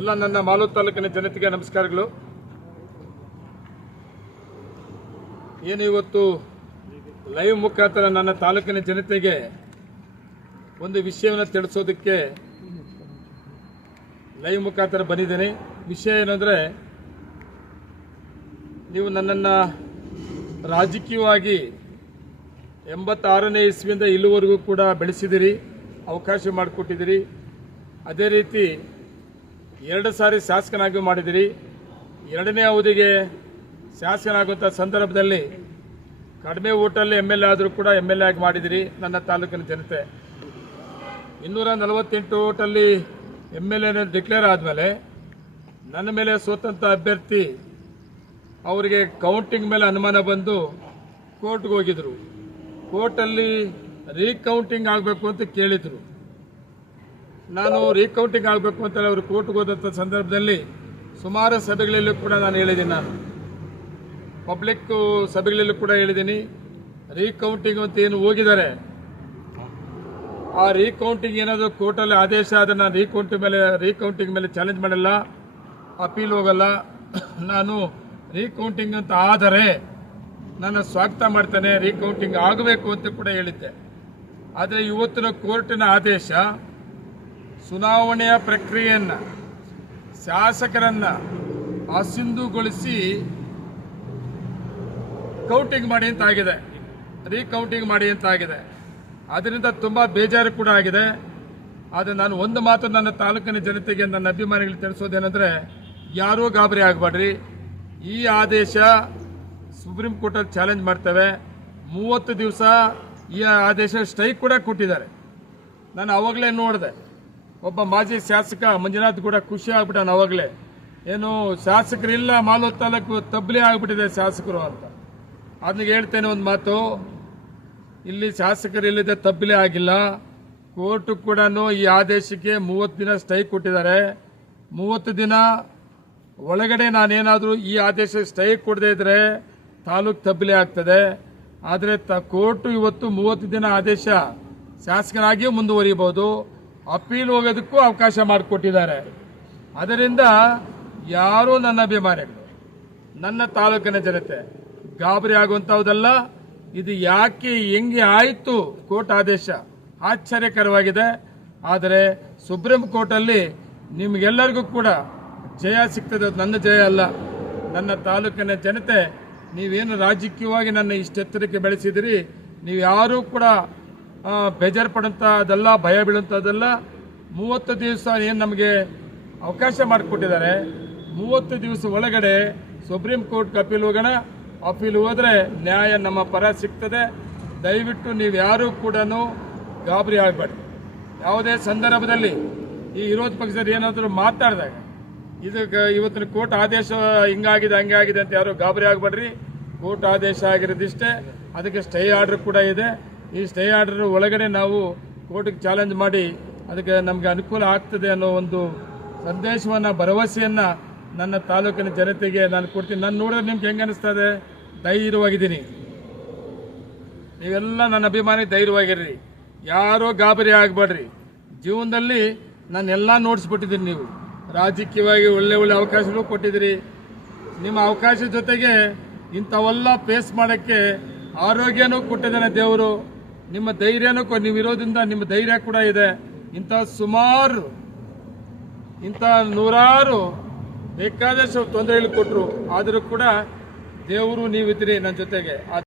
ಎಲ್ಲ ನನ್ನ ಮಾಲೂರು ತಾಲೂಕಿನ ಜನತೆಗೆ ನಮಸ್ಕಾರಗಳು. ಏನು ಇವತ್ತು ಲೈವ್ ಮುಖಾಂತರ ನನ್ನ ತಾಲೂಕಿನ ಜನತೆಗೆ ಒಂದು ವಿಷಯವನ್ನು ತಿಳಿಸೋದಕ್ಕೆ ಲೈವ್ ಮುಖಾಂತರ ಬಂದಿದ್ದೇನೆ. ವಿಷಯ ಏನಂದರೆ, ನೀವು ನನ್ನನ್ನು ರಾಜಕೀಯವಾಗಿ ಎಂಬತ್ತಾರನೇ ಇಸ್ವಿಯಿಂದ ಇಲ್ಲಿವರೆಗೂ ಕೂಡ ಬೆಳೆಸಿದಿರಿ, ಅವಕಾಶ ಮಾಡಿಕೊಟ್ಟಿದ್ದೀರಿ ಅದೇ ರೀತಿ ಎರಡು ಸಾರಿ ಶಾಸಕನಾಗಿ ಮಾಡಿದಿರಿ ಎರಡನೇ ಅವಧಿಗೆ ಶಾಸಕನಾಗುವಂಥ ಸಂದರ್ಭದಲ್ಲಿ ಕಡಿಮೆ ಓಟಲ್ಲಿ ಎಂ ಎಲ್ ಎ ಆದರೂ ಕೂಡ ಎಂ ಎಲ್ ಎ ಆಗಿ ಮಾಡಿದಿರಿ ನನ್ನ ತಾಲೂಕಿನ ಜನತೆ. ಇನ್ನೂರ ನಲವತ್ತೆಂಟು ಓಟಲ್ಲಿ ಎಂ ಎಲ್ ಎ ಡಿಕ್ಲೇರ್ ಆದಮೇಲೆ ನನ್ನ ಮೇಲೆ ಸ್ವತಂತ್ರ ಅಭ್ಯರ್ಥಿ ಅವರಿಗೆ ಕೌಂಟಿಂಗ್ ಮೇಲೆ ಅನುಮಾನ ಬಂದು ಕೋರ್ಟ್ಗೆ ಹೋಗಿದ್ರು. ಕೋರ್ಟಲ್ಲಿ ರೀಕೌಂಟಿಂಗ್ ಆಗಬೇಕು ಅಂತ ಕೇಳಿದರು. ನಾನು ರೀಕೌಂಟಿಂಗ್ ಆಗಬೇಕು ಅಂತ ಅವರು ಕೋರ್ಟ್ಗೆ ಹೋದಂಥ ಸಂದರ್ಭದಲ್ಲಿ ಸುಮಾರು ಸಭೆಗಳಲ್ಲೂ ಕೂಡ ನಾನು ಹೇಳಿದ್ದೀನಿ ನಾನು. ಪಬ್ಲಿಕ್ ಸಭೆಗಳಲ್ಲೂ ಕೂಡ ಹೇಳಿದ್ದೀನಿ. ರೀಕೌಂಟಿಂಗ್ ಅಂತ ಏನು ಹೋಗಿದ್ದಾರೆ, ಆ ರೀಕೌಂಟಿಂಗ್ ಏನಾದರೂ ಕೋರ್ಟಲ್ಲಿ ಆದೇಶ ಆದರೆ ನಾನು ರೀಕೌಂಟಿಂಗ್ ಮೇಲೆ ರೀಕೌಂಟಿಂಗ್ ಮೇಲೆ ಚಾಲೆಂಜ್ ಮಾಡಲ್ಲ ಅಪೀಲ್ ಹೋಗಲ್ಲ. ನಾನು ರೀಕೌಂಟಿಂಗ್ ಅಂತ ಆದರೆ ನನ್ನ ಸ್ವಾಗತ ಮಾಡ್ತೇನೆ ರೀಕೌಂಟಿಂಗ್ ಆಗಬೇಕು ಅಂತ ಕೂಡ ಹೇಳಿದ್ದೆ. ಆದರೆ ಇವತ್ತಿನ ಕೋರ್ಟಿನ ಆದೇಶ ಚುನಾವಣೆಯ ಪ್ರಕ್ರಿಯೆಯನ್ನು ಶಾಸಕರನ್ನು ಅಸಿಂಧುಗೊಳಿಸಿ ಕೌಂಟಿಂಗ್ ಮಾಡಿ ಅಂತ ಆಗಿದೆ ರೀಕೌಂಟಿಂಗ್ ಮಾಡಿ ಅಂತ ಆಗಿದೆ ಅದರಿಂದ ತುಂಬ ಬೇಜಾರು ಕೂಡ ಆಗಿದೆ. ಆದರೆ ನಾನು ಒಂದು ಮಾತು ನನ್ನ ತಾಲೂಕಿನ ಜನತೆಗೆ, ನನ್ನ ಅಭಿಮಾನಿಗಳಿಗೆ ತಿಳಿಸೋದೇನೆಂದರೆ, ಯಾರೂ ಗಾಬರಿ ಆಗಬೇಡ್ರಿ. ಈ ಆದೇಶ ಸುಪ್ರೀಂ ಕೋರ್ಟಲ್ಲಿ ಚಾಲೆಂಜ್ ಮಾಡ್ತೇವೆ. ಮೂವತ್ತು ದಿವಸ ಈ ಆದೇಶ ಸ್ಟ್ರೈಕ್ ಕೂಡ ಕೊಟ್ಟಿದ್ದಾರೆ. ನಾನು ಅವಾಗಲೇ ನೋಡಿದೆ. ಒಬ್ಬ ಮಾಜಿ ಶಾಸಕ ಮಂಜುನಾಥ್ ಕೂಡ ಖುಷಿ ಆಗ್ಬಿಟ್ಟಾನ ಅವಾಗಲೇ. ಏನು ಶಾಸಕರಿಲ್ಲ ಮಾಲೂರು ತಾಲೂಕು ತಬ್ಲಿ ಆಗ್ಬಿಟ್ಟಿದೆ ಶಾಸಕರು ಅಂತ. ಅದನ್ನ ಹೇಳ್ತೇನೆ ಒಂದು ಮಾತು. ಇಲ್ಲಿ ಶಾಸಕರಿಲ್ಲದೆ ತಬ್ಲಿ ಆಗಿಲ್ಲ. ಕೋರ್ಟ್ ಕೂಡ ಈ ಆದೇಶಕ್ಕೆ ಮೂವತ್ತು ದಿನ ಸ್ಟೈ ಕೊಟ್ಟಿದ್ದಾರೆ. ಮೂವತ್ತು ದಿನ ಒಳಗಡೆ ನಾನೇನಾದರೂ ಈ ಆದೇಶ ಸ್ಟೈ ಕೊಡದೇ ಇದ್ರೆ ತಾಲೂಕು ತಬ್ಬಿಲೆ ಆಗ್ತದೆ. ಆದರೆ ತ, ಕೋರ್ಟು ಇವತ್ತು ಮೂವತ್ತು ದಿನ ಆದೇಶ ಶಾಸಕರಾಗಿಯೂ ಮುಂದುವರಿಯಬಹುದು ಅಪೀಲ್ ಹೋಗೋದಕ್ಕೂ ಅವಕಾಶ ಮಾಡಿಕೊಟ್ಟಿದ್ದಾರೆ. ಅದರಿಂದ ಯಾರೂ ನನ್ನ ಅಭಿಮಾನಿಗಳು, ನನ್ನ ತಾಲೂಕಿನ ಜನತೆ, ಗಾಬರಿ ಆಗುವಂತಹದಲ್ಲ, ಇದು ಯಾಕೆ ಹೆಂಗೆ ಆಯಿತು ಕೋರ್ಟ್ ಆದೇಶ ಆಶ್ಚರ್ಯಕರವಾಗಿದೆ. ಆದರೆ ಸುಪ್ರೀಂ ಕೋರ್ಟಲ್ಲಿ ನಿಮಗೆಲ್ಲರಿಗೂ ಕೂಡ ಜಯ ಸಿಗ್ತದೆ. ನನ್ನ ಜಯ ಅಲ್ಲ. ನನ್ನ ತಾಲೂಕಿನ ಜನತೆ, ನೀವೇನು ರಾಜಕೀಯವಾಗಿ ನನ್ನ ಇಷ್ಟೆತ್ತರಕ್ಕೆ ಬೆಳೆಸಿದಿರಿ, ನೀವು ಯಾರೂ ಕೂಡ ಬೇಜಾರು ಪಡೋಂಥದ್ದೆಲ್ಲ ಭಯ ಬೀಳುವಂಥದ್ದಲ್ಲ ಮೂವತ್ತು ದಿವಸ ಏನು ನಮಗೆ ಅವಕಾಶ ಮಾಡಿಕೊಟ್ಟಿದ್ದಾರೆ. ಮೂವತ್ತು ದಿವಸ ಒಳಗಡೆ ಸುಪ್ರೀಂ ಕೋರ್ಟ್ ಅಪೀಲ್ ಹೋಗೋಣ. ಅಪೀಲ್ ಹೋದರೆ ನ್ಯಾಯ ನಮ್ಮ ಪರ ಸಿಗ್ತದೆ. ದಯವಿಟ್ಟು ನೀವು ಯಾರೂ ಕೂಡ ಗಾಬರಿ ಆಗಬೇಡಿ. ಯಾವುದೇ ಸಂದರ್ಭದಲ್ಲಿ ಈ ವಿರೋಧ ಪಕ್ಷದವ್ರು ಏನಾದರೂ ಮಾತಾಡಿದಾಗ ಇದು ಇವತ್ತಿನ ಕೋರ್ಟ್ ಆದೇಶ ಹಿಂಗಾಗಿದೆ ಆಗಿದೆ ಅಂತ ಯಾರು ಗಾಬರಿ ಆಗಬೇಡ್ರಿ. ಕೋರ್ಟ್ ಆದೇಶ ಆಗಿರೋದಿಷ್ಟೇ. ಅದಕ್ಕೆ ಸ್ಟೇ ಆರ್ಡರ್ ಕೂಡ ಇದೆ. ಈ ಸ್ಟೇ ಆರ್ಡರ್ ಒಳಗಡೆ ನಾವು ಕೋರ್ಟ್ಗೆ ಚಾಲೆಂಜ್ ಮಾಡಿ ಅದಕ್ಕೆ ನಮಗೆ ಅನುಕೂಲ ಆಗ್ತದೆ ಅನ್ನೋ ಒಂದು ಸಂದೇಶವನ್ನು, ಭರವಸೆಯನ್ನು ನನ್ನ ತಾಲೂಕಿನ ಜನತೆಗೆ ನಾನು ಕೊಡ್ತೀನಿ. ನಾನು ನೋಡಿದ್ರೆ ನಿಮ್ಗೆ ಹೆಂಗೆ ಅನಿಸ್ತದೆ? ಧೈರ್ಯವಾಗಿದ್ದೀನಿ. ನೀವೆಲ್ಲ ನನ್ನ ಅಭಿಮಾನಿ, ಧೈರ್ಯವಾಗಿರ್ರಿ. ಯಾರೋ ಗಾಬರಿ ಆಗಬೇಡ್ರಿ. ಜೀವನದಲ್ಲಿ ನಾನೆಲ್ಲ ನೋಡಿಸ್ಬಿಟ್ಟಿದ್ದೀನಿ ನೀವು. ರಾಜಕೀಯವಾಗಿ ಒಳ್ಳೆ ಒಳ್ಳೆ ಅವಕಾಶಗಳು ಕೊಟ್ಟಿದ್ದೀರಿ. ನಿಮ್ಮ ಅವಕಾಶ ಜೊತೆಗೆ ಇಂಥವೆಲ್ಲ ಫೇಸ್ ಮಾಡೋಕ್ಕೆ ಆರೋಗ್ಯನೂ ಕೊಟ್ಟಿದ್ದಾನೆ ದೇವರು. ನಿಮ್ಮ ಧೈರ್ಯನೂ ನೀವು ಇರೋದ್ರಿಂದ ನಿಮ್ಮ ಧೈರ್ಯ ಕೂಡ ಇದೆ. ಇಂಥ ಸುಮಾರು, ಇಂಥ ನೂರಾರು ಬೇಕಾದಷ್ಟು ತೊಂದರೆಗಳು ಕೊಟ್ಟರು ಆದರೂ ಕೂಡ ದೇವರು ನೀವಿದ್ರಿ ನನ್ನ ಜೊತೆಗೆ.